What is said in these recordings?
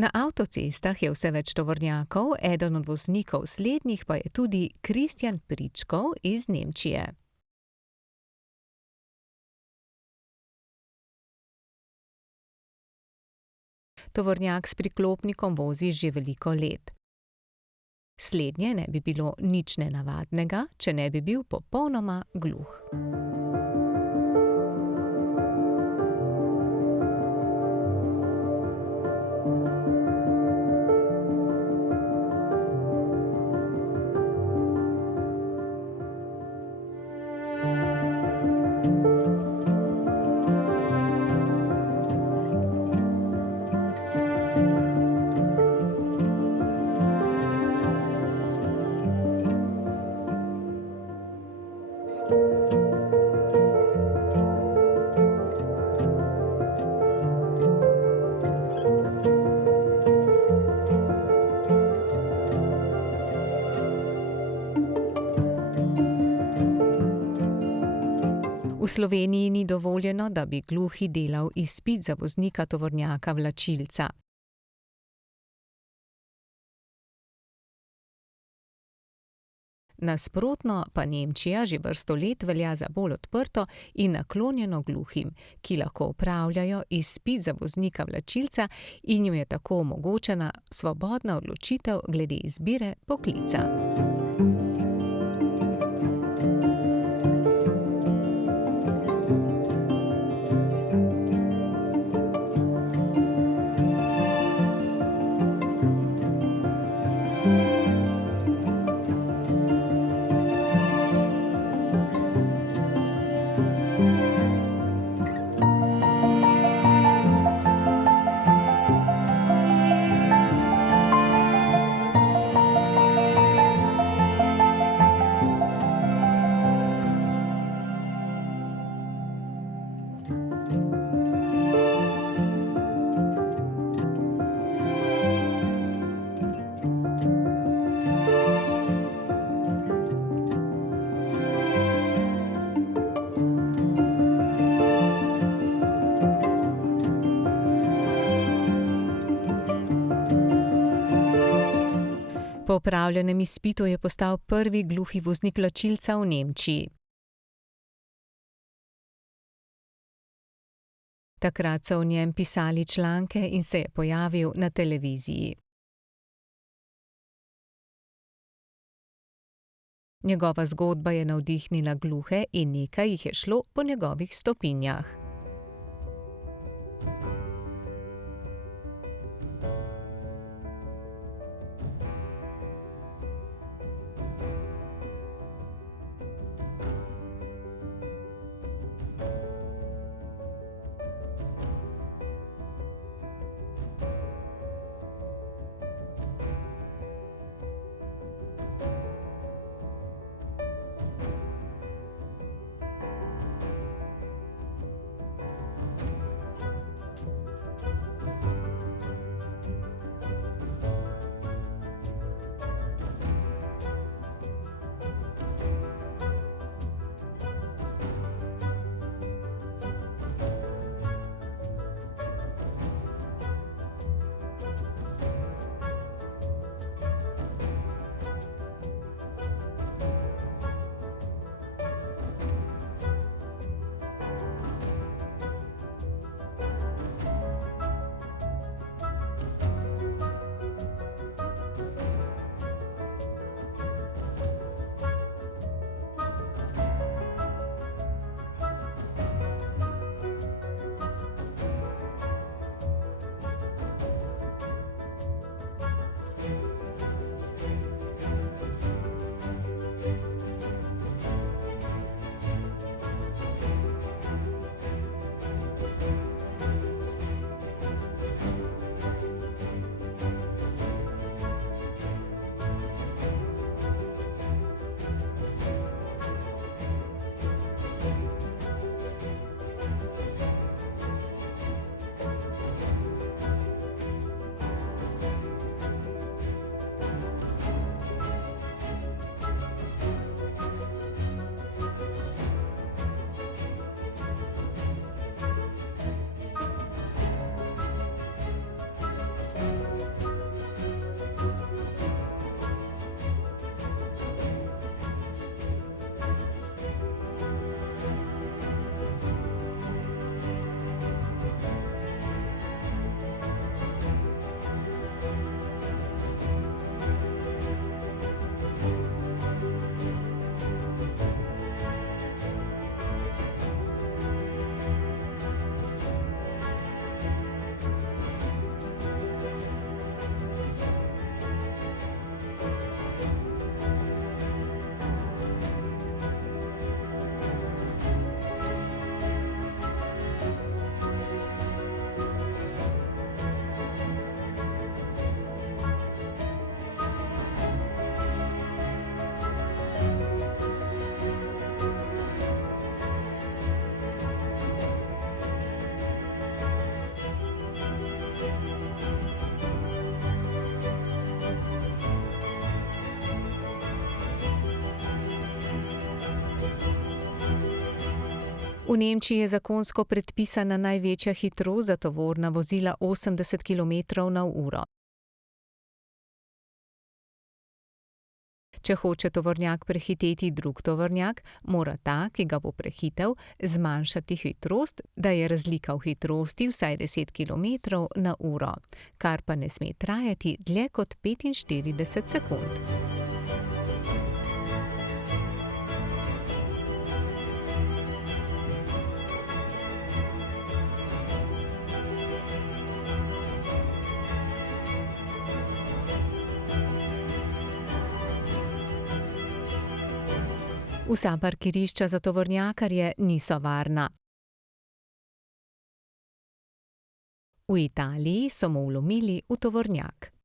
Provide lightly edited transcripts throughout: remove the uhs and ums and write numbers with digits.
Na avtocestah je vse več tovornjakov, eden od voznikov slednjih pa je tudi Kristjan Pričkov iz Nemčije. Tovornjak s priklopnikom vozi že veliko let. Slednje ne bi bilo nič nenavadnega, če ne bi bil popolnoma gluh. V Sloveniji ni dovoljeno, da bi gluhi delal izpit za voznika tovornjaka vlačilca. Nasprotno pa Nemčija že vrsto let velja za bolj odprto in naklonjeno gluhim, ki lahko opravljajo izpit za voznika vlačilca in jim je tako omogočena svobodna odločitev glede izbire poklica. Po opravljenem izpitu je postal prvi gluhi voznik vlačilca v Nemčiji. Takrat so o njem pisali članke in se je pojavil na televiziji. Njegova zgodba je navdihnila gluhe in nekaj jih je šlo po njegovih stopinjah. V Nemčiji je zakonsko predpisana največja hitrost za tovorna vozila 80 km/h. Če hoče tovornjak prehiteti drug tovornjak, mora ta, ki ga bo prehitel, zmanjšati hitrost, da je razlika v hitrosti vsaj 10 km/h, kar pa ne sme trajati dlje kot 45 sekund. Vsa parkirišča za tovornjakarje niso varna. V Italiji so mu vlomili v tovornjak.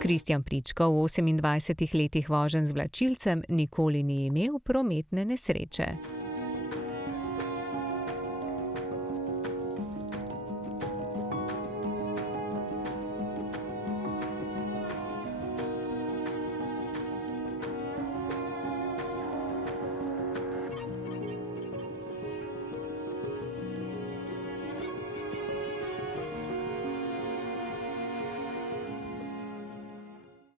Kristjan Pričko v 28 letih voženj z vlačilcem nikoli ni imel prometne nesreče.